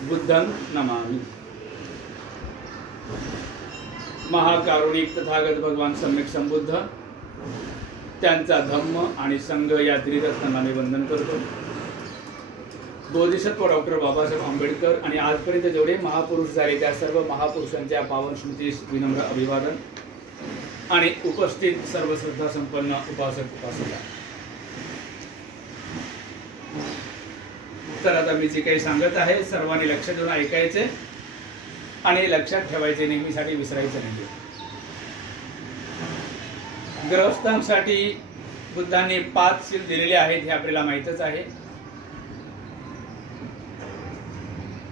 बुद्धं नमामि। महाकारुणिक तथागत भगवान सम्यक संबुद्ध। त्यांचा धम्म आणि संघ या त्रिरत्नांना मी वंदन करतो। बोधिसत्व डॉक्टर बाबासाहेब आंबेडकर आणि आजपर्यंत जेवढे महापुरुष झाले त्या सर्व महापुरुषांच्या पावन स्मृतीस विनम्र अभिवादन आणि उपस्थित सर्व श्रद्धा संपन्न उपासक उपासिका। तर आता मी जे काही सांगत आहे सर्वांनी लक्ष देऊन ऐकायचे आणि लक्षात ठेवायचे नेहमीसाठी विसरायचं नाही. ग्रहस्थांसाठी बुद्धांनी पाच सील दिलेले आहेत हे आपल्याला माहीतच आहे.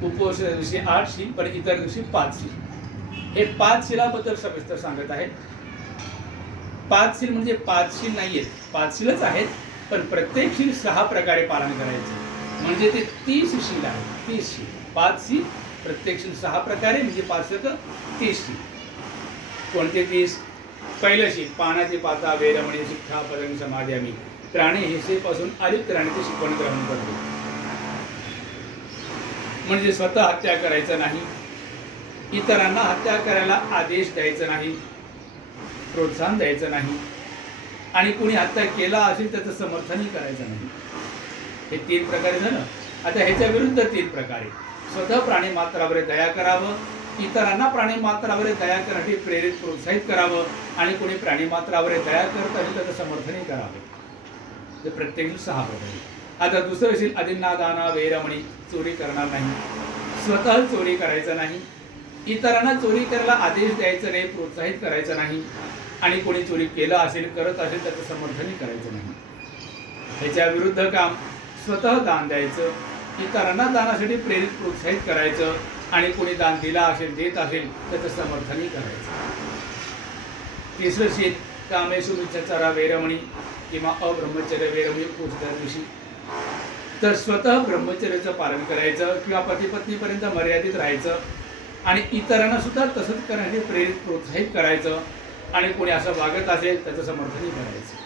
उपवासा दिवशी आठ शील पण इतर दिवशी पाच शील हे पाच शिलाबद्दल सविस्तर सांगत आहेत. पाच शील म्हणजे पाच शील नाही आहेत पाच शीलच आहेत पण प्रत्येक शील सहा प्रकारे पालन करायचे. म्हणजे ते तीस शील आहे. तीस शील पाच शील प्रत्येक शील सहा प्रकारे म्हणजे पाच तर तीस शील कोणते तीस? पहिलं शील पानाची पाता वेरमणी शिक्षा पदंग समाधी आम्ही. प्राणी हिंसेपासून अधिक राहण्याची शिकवण ग्रहण करतो. म्हणजे स्वतः हत्या करायचं नाही. इतरांना हत्या करायला आदेश द्यायचा नाही. प्रोत्साहन द्यायचं नाही. आणि कुणी हत्या केला असेल त्याचं समर्थनही करायचं नाही. हे तीन प्रकारे झालं. आता ह्याच्या विरुद्ध तीन प्रकारे. स्वतः प्राणी मात्रावर दया करावं इतरांना प्राणी मात्रावर दया करण्यासाठी प्रेरित प्रोत्साहित करावं आणि कोणी प्राणी मात्रावर दया करत असेल त्याचं समर्थनही करावं. ते प्रत्येक सहा प्रकारे. आता दुसरं असेल अधिन्नादाना वेरमणी चोरी करणार नाही. स्वतः चोरी करायचं नाही. इतरांना चोरी करायला आदेश द्यायचा नाही प्रोत्साहित करायचं नाही. आणि कोणी चोरी केलं असेल करत असेल त्याचं समर्थनही करायचं नाही. ह्याच्या विरुद्ध काम स्वतः दान द्यायचं इतरांना दानासाठी प्रेरित प्रोत्साहित करायचं आणि कोणी दान दिला असेल देत असेल त्याचं समर्थनही करायचं. तिसरं शीत कामेशु मिच्छचारा वेरमणी किंवा अब्रह्मचर्य वेरमणी पोचत्या दिवशी. तर स्वतः ब्रह्मचर्याचं पालन करायचं किंवा पतीपत्नीपर्यंत मर्यादित राहायचं आणि इतरांना सुद्धा तसंच करण्यासाठी प्रेरित प्रोत्साहित करायचं आणि कोणी असं वागत असेल त्याचं समर्थनही करायचं.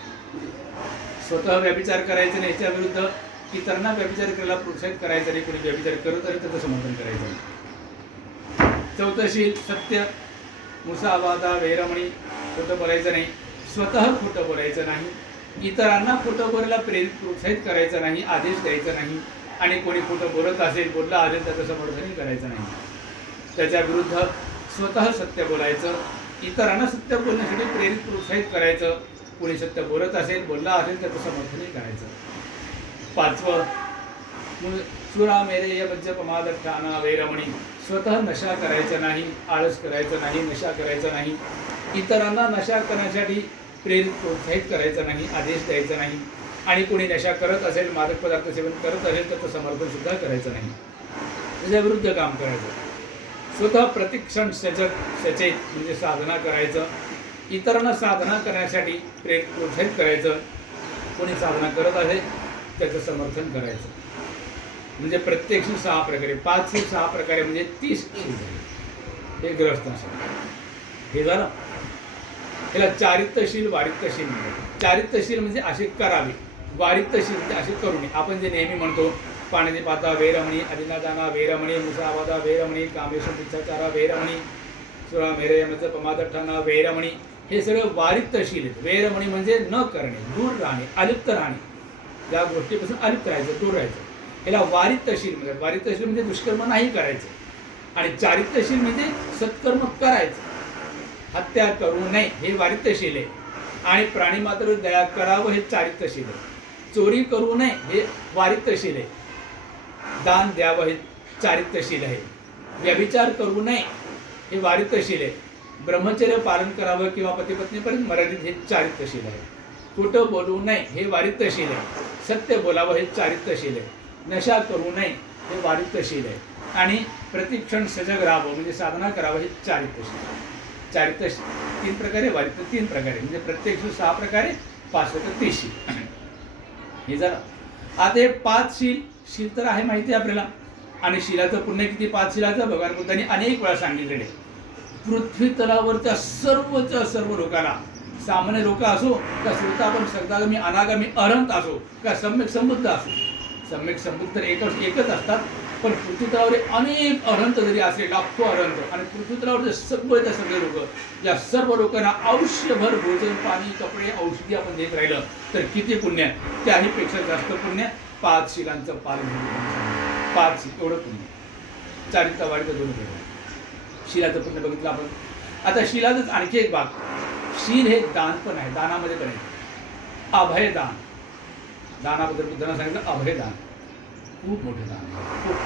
स्वतः व्यभिचार करायचं नाही याच्याविरुद्ध इतरांना व्यभिचार करायला प्रोत्साहित करायचं नाही कोणी व्यभिचार करत असेल त्याचं समर्थन करायचं नाही. चौथशी सत्य मुसावादा वैरमणी खोटं बोलायचं नाही स्वतः खोटं बोलायचं नाही इतरांना खोटं बोलायला प्रेरित प्रोत्साहित करायचं नाही आदेश द्यायचा नाही आणि कोणी खोटं बोलत असेल बोलला असेल त्याचं समर्थनही करायचं नाही. त्याच्या विरुद्ध स्वतः सत्य बोलायचं इतरांना सत्य बोलण्यासाठी प्रेरित प्रोत्साहित करायचं कोणी सत्य बोलत असेल बोलला असेल त्याचं समर्थनही करायचं. पाचवं. चुरा मेरे या मज्ज ठाणा वैरमणी स्वतः नशा करायचा नाही आळस करायचं नाही नशा करायचा नाही. इतरांना नशा करण्यासाठी प्रेरित प्रोत्साहित करायचा नाही आदेश द्यायचा नाही. आणि कोणी नशा करत असेल मादक पदार्थ सेवन करत असेल तर तो सुद्धा करायचं नाही. त्याच्या विरुद्ध काम करायचं. स्वतः प्रतिक्षण सजग सचेत म्हणजे साधना करायचं. इतरांना साधना करण्यासाठी प्रेरित प्रोत्साहित करायचं. कोणी साधना करत असेल त्याचं समर्थन करायचं. म्हणजे प्रत्येक शील सहा प्रकारे पाच शील सहा प्रकारे म्हणजे तीस शील झाले. हे ग्रहस्थांसाठी हे झालं. त्याला चारित्रशील वारित्रशील म्हणतात. चारित्रशील म्हणजे असे करावे. वारित्रशील म्हणजे असे करू नये आपण जे नेहमी म्हणतो पाण्याची पाता वेरमणी अधिनादाना वेरमणी मुसावादा वेरमणी कामेश्वर पिच्छाचारा वेरमणी सुरा मेरयमच पमादठ्ठाना वेरमणी हे सगळं वारित्रशील आहेत. वेरमणी म्हणजे न करणे दूर राहणे अलिप्त राहणे. या गोष्टीपासून अलिप्त राहायचं दूर राहायचं. याला वारितशील म्हणतात. वारितशील म्हणजे दुष्कर्म नाही करायचं. आणि चारित्र्यशील म्हणजे सत्कर्म करायचं. हत्या करू नये हे वारितशील आहे. आणि प्राणी मात्र दया करावं हे चारित्र्यशील आहे. चोरी करू नये हे वारितशील आहे. दान द्यावं हे चारित्र्यशील आहे. व्यभिचार करू नये हे वारितशील आहे. ब्रह्मचर्य पालन करावं किंवा पतीपत्नीपर्यंत मर्यादित हे चारित्र्यशील आहे. खोटं बोलू नये हे वारितशील आहे. सत्य बोलावं हे चारित्र्यशील आहे. नशा करू नये हे वारित्यशील आहे. आणि प्रतिक्षण सजग राहावं म्हणजे साधना करावं हे चारित्र्यशील आहे. तीन प्रकारे वारित्य तीन प्रकारे. म्हणजे प्रत्येक सहा प्रकारे पाच होतं तीस शील. हे झालं. आता हे पाच शील शील तर आहे माहिती आहे आपल्याला. आणि शिलाचं पुण्य किती? पाच शिलाचं? भगवान बुद्धांनी अनेक वेळा सांगितलेले पृथ्वी तलावरच्या सर्वच्या सर्व लोकांना सामान्य लोक असो का श्रोतापण सगदागमी अनागामी अरंत असो का सम्यक समृद्ध असो. सम्यक समृद्ध तर एकच एकच असतात. पण पृथ्वीतलावर अनेक अनंत जरी असले लाखो अरंत आणि पृथ्वीतलावर सगळे सगळे लोक या सर्व लोकांना आयुष्यभर भोजन पाणी कपडे औषधी आपण देत राहिलं तर किती पुण्य आहे? त्याही पेक्षा जास्त पुण्य पाच शिलांचं पालन पाच शिल एवढं पुण्य चारित्रा वाढीचं दोन शिलाचं पुण्य बघितलं आपण. आता शिलाचंच आणखी एक भाग. शील हे दान पण आहे दानामध्ये पण आहे. अभयदान दानाबद्दल बुद्धांना सांगितलं अभयदान खूप मोठे दान. खूप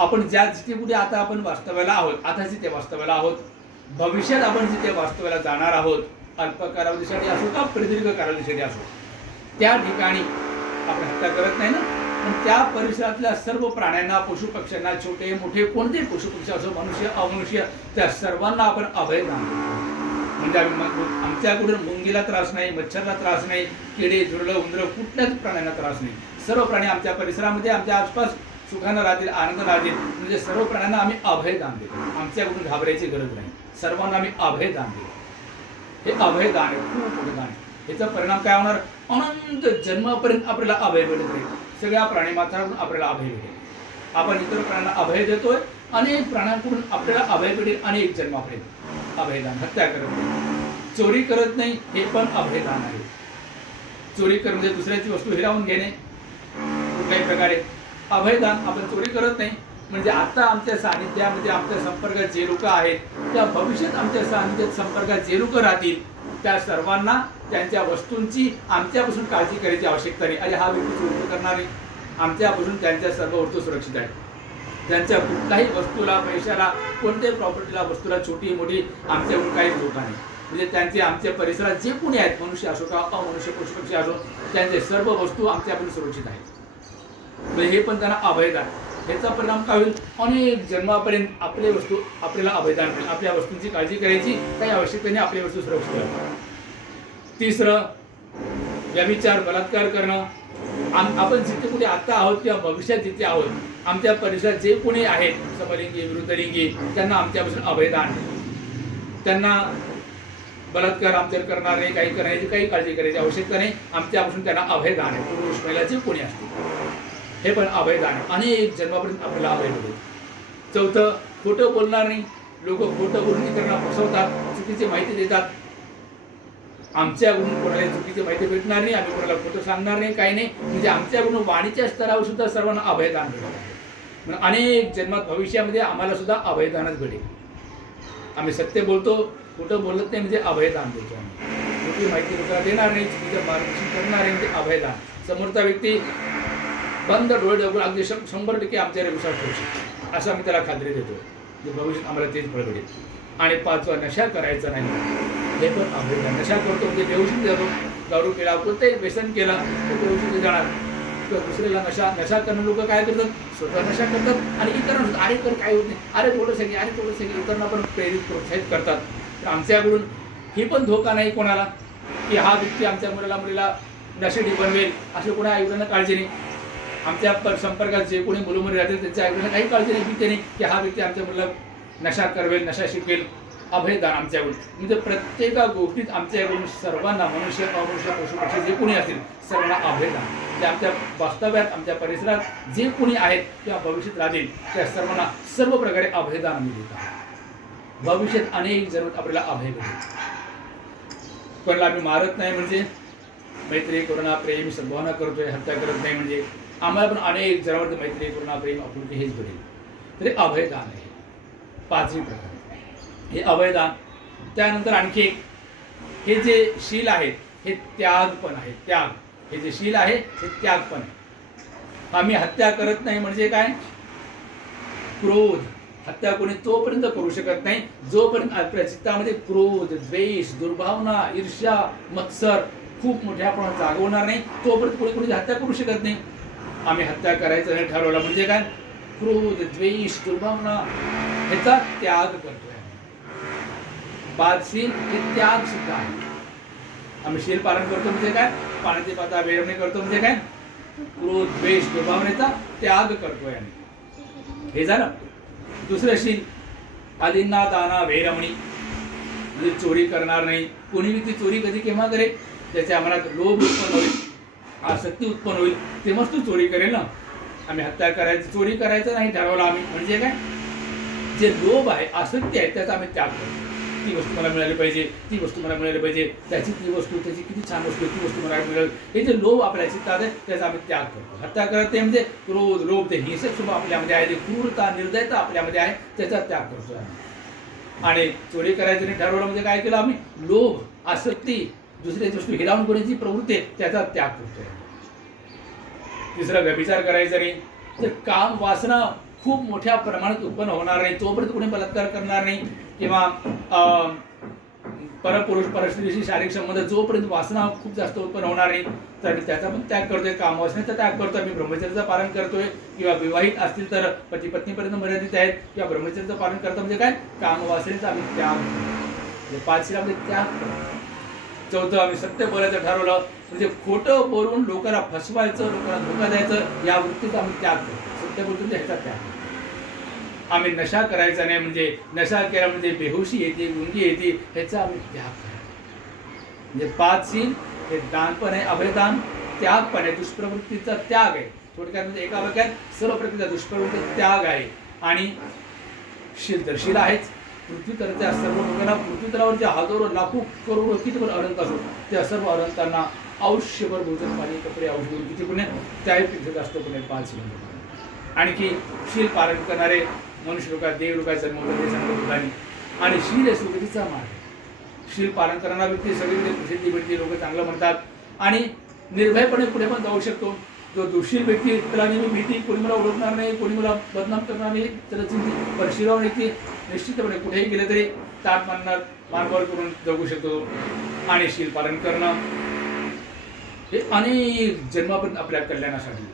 आपण ज्या जिथे कुठे आता आपण वास्तव्याला आहोत आता जिथे वास्तव्याला आहोत भविष्यात आपण जिथे वास्तव्याला जाणार आहोत अल्प कालावधीसाठी असो का प्रदीर्घ कालावधीसाठी असो त्या ठिकाणी आपण हत्या करत नाही ना? पण त्या परिसरातल्या सर्व प्राण्यांना पशुपक्ष्यांना छोटे मोठे कोणते पशुपक्षी असो मनुष्य अमनुष्य त्या सर्वांना आपण अभयदान देतो. म्हणजे आम्ही आमच्याकडून मुंगीला त्रास नाही मच्छरला त्रास नाही किडे झुरलं उंदरं कुठल्याच प्राण्यांना त्रास नाही. सर्व प्राणी आमच्या परिसरामध्ये आमच्या आसपास सुखानं राहतील आनंद राहतील. म्हणजे सर्व प्राण्यांना आम्ही अभय दान देतो. आमच्याकडून घाबरायची गरज नाही. सर्वांना आम्ही अभय दान देतो. हे अभय दान आहे खूप मोठं दान आहे. ह्याचा परिणाम काय होणार? अनंत जन्मापर्यंत आपल्याला अभय मिळत राहील. सगळ्या प्राणी आपल्याला अभय भेटेल. आपण इतर प्राण्यांना अभय देतोय अनेक प्राण्यांकडून आपल्याला अभय भेटेल अनेक जन्मापर्यंत अभयदान हत्या करत नाही. चोरी करत नाही हे पण अभयदान आहे. चोरी करून म्हणजे दुसऱ्याची वस्तू हिरावून घेणे. कुठल्याही प्रकारे अभयदान आपण चोरी करत नाही. म्हणजे आता आमच्या सानिध्यामध्ये आमच्या संपर्कात जे लोक आहेत त्या भविष्यात आमच्या सानिध्यात संपर्कात जे लोक राहतील त्या सर्वांना त्यांच्या वस्तूंची आमच्यापासून काळजी करायची आवश्यकता नाही. अरे हा व्यक्ती चोरी करणार आमच्यापासून त्यांच्या सर्व वस्तू सुरक्षित आहेत. त्यांच्या कुठल्याही वस्तूला पैशाला कोणत्याही प्रॉपर्टीला वस्तूला छोटी मोठी आमच्याकडून काही धोका नाही. म्हणजे त्यांचे आमच्या परिसरात जे कोणी आहेत मनुष्य असो का अमनुष्य पशुपक्षी असो त्यांचे सर्व वस्तू आमच्यापासून सुरक्षित आहेत. म्हणजे हे पण त्यांना अभयदान याचा परिणाम काय होईल? अनेक जन्मापर्यंत आपले वस्तू आपल्याला अभयदान मिळेल. आपल्या वस्तूंची काळजी करायची काही आवश्यकता नाही आपली वस्तू सुरक्षित राहतील. तिसरं व्यभिचार बलात्कार करणं. आम आपण जिथे कुठे आत्ता आहोत किंवा भविष्यात जिथे आहोत आमच्या परिसरात जे कोणी आहेत समलिंगी विरुद्धलिंगी त्यांना आमच्यापासून अभयदान त्यांना बलात्कार आमच्यावर करणार नाही काही करण्याची काही काळजी करायची आवश्यकता नाही आमच्यापासून त्यांना अभयदान आहे पुरुष महिला जे कोणी असतील. हे पण अभयदान आहे. अनेक जन्मापर्यंत आपल्याला अभय मिळेल चौथं खोटं बोलणार नाही. लोक खोटं बोलून इतरांना फसवतात चुकीची माहिती देतात. आमच्याकडून कोणाला चुकीची माहिती भेटणार नाही आम्ही कोणाला खोटं सांगणार नाही काही नाही. म्हणजे आमच्याकडून वाणीच्या स्तरावर सुद्धा सर्वांना अभयदान भेटत आहे अनेक जन्मात भविष्यामध्ये आम्हाला सुद्धा अभयदानच भेटेल. आम्ही सत्य बोलतो खोटं बोलत नाही म्हणजे अभयदान देतो आम्ही. खोटी माहिती लोकांना देणार नाही चुकीचं मार्गदर्शन करणार नाही म्हणजे अभयदान समोरचा व्यक्ती बंद डोळे डबून अगदी शं- शंभर टक्के आमच्यावर विश्वास ठेवू शकतो. असं आम्ही त्याला खात्री देतो. जे भविष्यात आम्हाला तेच फळ भेटेल आणि पाचवा नशा करायचा नाही. हे पण आम्ही नशा करतो. म्हणजे बेहोशी जातो. दारू केला ते व्यसन केला तो बेहोशी जाणार. किंवा दुसऱ्याला नशा नशा करणं लोक काय करतात? स्वतः नशा करतात. आणि इतरांना अरे तर काय होत नाही. अरे थोडं सगळे अरे थोडं सगळे इतरांना पण प्रेरित प्रोत्साहित करतात. तर आमच्याकडून ही पण धोका नाही कोणाला की हा व्यक्ती आमच्या मुलाला मुलीला नशेडी बनवेल असे कोणा आयुधांना काळजी नाही. आमच्या पर संपर्कात जे कोणी मुलं राहतील त्यांच्या आयुधांना काही काळजी नाही भीती नाही की हा व्यक्ती आमच्या मुलं नशा करवेल नशा शिकवेल अभयदान आमच्याकडून म्हणजे प्रत्येका गोष्टीत आमच्याकडून सर्वांना मनुष्य अमनुष्य पशुपक्षी जे कोणी असतील सर्वांना अभयदान. ते आमच्या वास्तव्यात आमच्या परिसरात जे कोणी आहेत किंवा भविष्यात राहतील त्या सर्वांना सर्व प्रकारे अभयदान आम्ही देत आहोत. भविष्यात अनेक जरूर आपल्याला अभय भेटेल. कोणाला आम्ही मारत नाही म्हणजे मैत्री करुणा प्रेम सद्भावना करतोय हत्या करत नाही म्हणजे आम्हाला पण अनेक जरावर मैत्री करुणा प्रेम आपुलकी हेच भेटेल तरी अभयदान आहे. पाचवी प्रकार. हे अभयदान त्यानंतर आणखी एक हे जे शील आहेत हे त्याग पण आहे त्याग. हे जे शील आहे हे त्याग पण आहे. आम्ही हत्या करत नाही म्हणजे काय? क्रोध. हत्या कोणी तोपर्यंत करू शकत नाही जोपर्यंत आपल्या चित्तामध्ये क्रोध द्वेष दुर्भावना ईर्ष्या मत्सर खूप मोठ्या प्रमाणात जागवणार नाही तोपर्यंत कोणी कोणी हत्या करू शकत नाही. आम्ही हत्या करायचं नाही ठरवलं. म्हणजे काय? क्रोध द्वेष दुर्भावना ह्याचा त्याग करतोय बादशील हे त्याग सुद्धा आहे. आम्ही शील पालन करतो म्हणजे काय? पाण्याची पाता वेळवणे करतो म्हणजे काय? क्रोध द्वेष दुर्भावनेचा त्याग करतोय आम्ही. हे झालं. दुसरं शील. आदींना दाना वेरमणी. म्हणजे चोरी करणार नाही. कोणी ती चोरी कधी केव्हा करेल त्याच्या मनात लोभ उत्पन्न होईल. आसक्ती उत्पन्न होईल. तेव्हाच तू चोरी करेल ना. आम्ही हत्या करायची चोरी करायचं नाही ठरवलं आम्ही. म्हणजे काय? जे लोभ आहे आसक्ती आहे त्याचा आम्ही त्याग करतो ती वस्तू मला मिळाली पाहिजे ती वस्तू मला मिळाली पाहिजे. त्याची ती वस्तू त्याची किती छान वस्तू ती वस्तू मला मिळेल. हे जे लोभ आपल्या चित्तात आहे त्याचा आम्ही त्याग करतो. हत्या करत ते म्हणजे क्रोध लोभ ते हिंसक शुभ आपल्यामध्ये आहे. जे क्रूरता निर्दयता आपल्यामध्ये आहे त्याचा त्याग करतो आम्ही. आणि चोरी करायचं नाही ठरवलं म्हणजे काय केलं आम्ही? लोभ आसक्ती दुसरी वस्तू हिरावून करण्याची प्रवृत्ती आहे, त्याचा त्याग करतोय. तिसरा व्यभिचार करायचा नाही. तर काम वासना खूप मोठ्या प्रमाणात उत्पन्न होणार नाही. तोपर्यंत कोणी बलात्कार करणार नाही. किंवा अं, परपुरुष परस्त्रीशी शारीरिक संबंध जोपर्यंत वासना खूप जास्त उत्पन्न होणार नाही तर मी त्याचा पण त्याग करतोय. काम वासनेचा त्याग करतोय. मी ब्रह्मचर्याचं पालन करतोय. किंवा विवाहित असतील तर पती पत्नीपर्यंत मर्यादित आहेत. किंवा ब्रह्मचर्याचं पालन करतो म्हणजे काय? काम वासनेचा आम्ही त्याग पाचशे आपले त्याग करतो. चौथं आम्ही सत्य बोलायचं ठरवलं. म्हणजे खोटं बोलून लोकांना फसवायचं लोकांना धोका द्यायचं या वृत्तीचा आम्ही त्याग करतो सत्य बोलतो ह्याचा त्याग आम्ही नशा करायचा नाही म्हणजे नशा केला म्हणजे बेहोशी येते गुंगी येते ह्याचा आम्ही त्याग करायचा म्हणजे पाच सील हे दान पण आहे अभयदान. त्याग पण आहे दुष्प्रवृत्तीचा त्याग आहे. थोडक्यात म्हणजे एका वाक्यात सर्व प्रकारचा दुष्प्रवृत्तीचा त्याग आहे. आणि शील तर शील आहेच. पृथ्वीतरच्या सर्व लोकांना पृथ्वीतरावरचे हजारो लाखो करोडो किती पण अडंत असो त्या सर्व अडंतांना आयुष्यभर भोजन पाणी कपडे औषध किती पुणे त्यापेक्षा जास्त पुणे पाच आणखी शील पालन करणारे मनुष्य लोक देव लोक जन्मले सांगत ठिकाणी आणि शील हे सुगतीचा मार्ग शील पालन करणारा व्यक्ती सगळीकडे म्हणजे प्रसिद्धी मिळते लोक चांगलं म्हणतात. आणि निर्भयपणे पुढे पण जाऊ शकतो. जो दुशील व्यक्ती त्याला नेहमी भीती कोणी मला ओळखणार नाही कोणी मला बदनाम करणार नाही त्याला चिंती. पण येते निश्चितपणे कुठेही गेले तरी ताट मानणार मानवर करून जगू शकतो. आणि शील पालन करणं हे अनेक जन्मापर्यंत आपल्या कल्याणासाठी.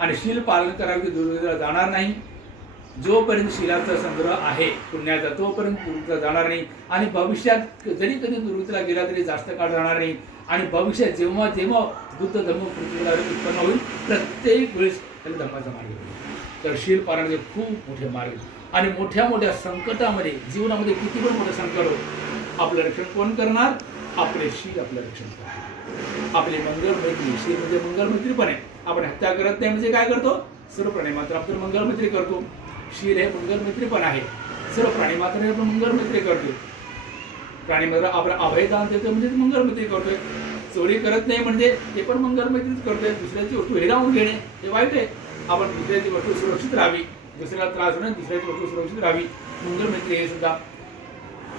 आणि शील पालन करावी की दुर्गतीला जाणार नाही. जोपर्यंत शिलाचा संग्रह आहे पुण्याचा तोपर्यंत दुर्गतीला जाणार नाही. आणि भविष्यात जरी कधी दुर्गतीला गेला तरी जास्त काळ जाणार नाही. आणि भविष्यात जेव्हा जेव्हा बुद्ध धर्म पृथ्वीला उत्पन्न होईल प्रत्येक वेळेस त्याला धर्माचा मार्ग तर शील पालन हे खूप मोठे मार्ग आणि मोठ्या मोठ्या संकटामध्ये जीवनामध्ये किती पण मोठं संकट हो आपलं रक्षण कोण करणार? आपले शीर आपलं रक्षण करणार. आपले मंगळ मैत्री शीर म्हणजे मंगल मैत्री पण आहे. आपण हत्या करत नाही म्हणजे काय करतो? सर्व प्राणी मात्र आपण मंगळ मैत्री करतो. शील हे मंगल मैत्री पण आहे. सर्व प्राणी मात्र आपण मंगळ मैत्री करतो. प्राणी मात्र आपण अभयदान देतो म्हणजे मंगळ मैत्री करतोय. चोरी करत नाही म्हणजे ते पण मंगल मैत्रीच करतोय. दुसऱ्याची वस्तू हिरावून घेणे हे वाईट आहे. आपण दुसऱ्याची वस्तू सुरक्षित राहावी. दुसऱ्याला त्रास होणार दुसऱ्याची वस्तू सुरक्षित राहावी सुंदर मैत्री हे सुद्धा.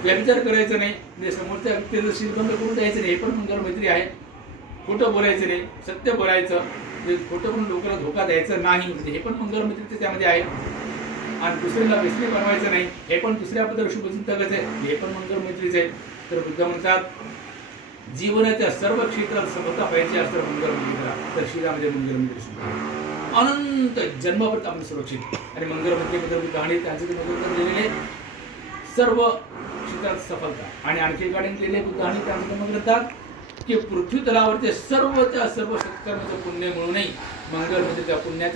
व्यभिचार करायचं नाही. म्हणजे समोरच्या व्यक्तीचं शिरबंद करून द्यायचं नाही. हे पण सुंदर मैत्री आहे. खोटं बोलायचं नाही. सत्य बोलायचं. म्हणजे खोटं पण लोकांना धोका द्यायचा नाही. म्हणजे हे पण मंगल मैत्रीचं त्यामध्ये आहे. आणि दुसऱ्याला व्यसने बनवायचं नाही. हे पण दुसऱ्याबद्दल शुभचिंतकच आहे. हे पण मंगल मैत्रीचं आहे. तर बुद्ध म्हणतात जीवनाच्या सर्व क्षेत्रात समता पाहिजे असतं मंगल मैत्रीला तर शिलामध्ये मंगल मंदिर सुद्धा अनंत जन्मावर आम्ही सुरक्षित. आणि मंगळ मैत्रीबद्दल गाणी आणि त्यांचे ते लिहिलेले सर्व क्षेत्रात सफलता. आणि आणखी गाणी लिहिले गाणी त्यामध्ये मग म्हणतात की पृथ्वी तलावरचे सर्व त्या सर्व शेतकऱ्यांचं पुण्य मिळूनही मंगळ म्हणजे त्या पुण्याच्या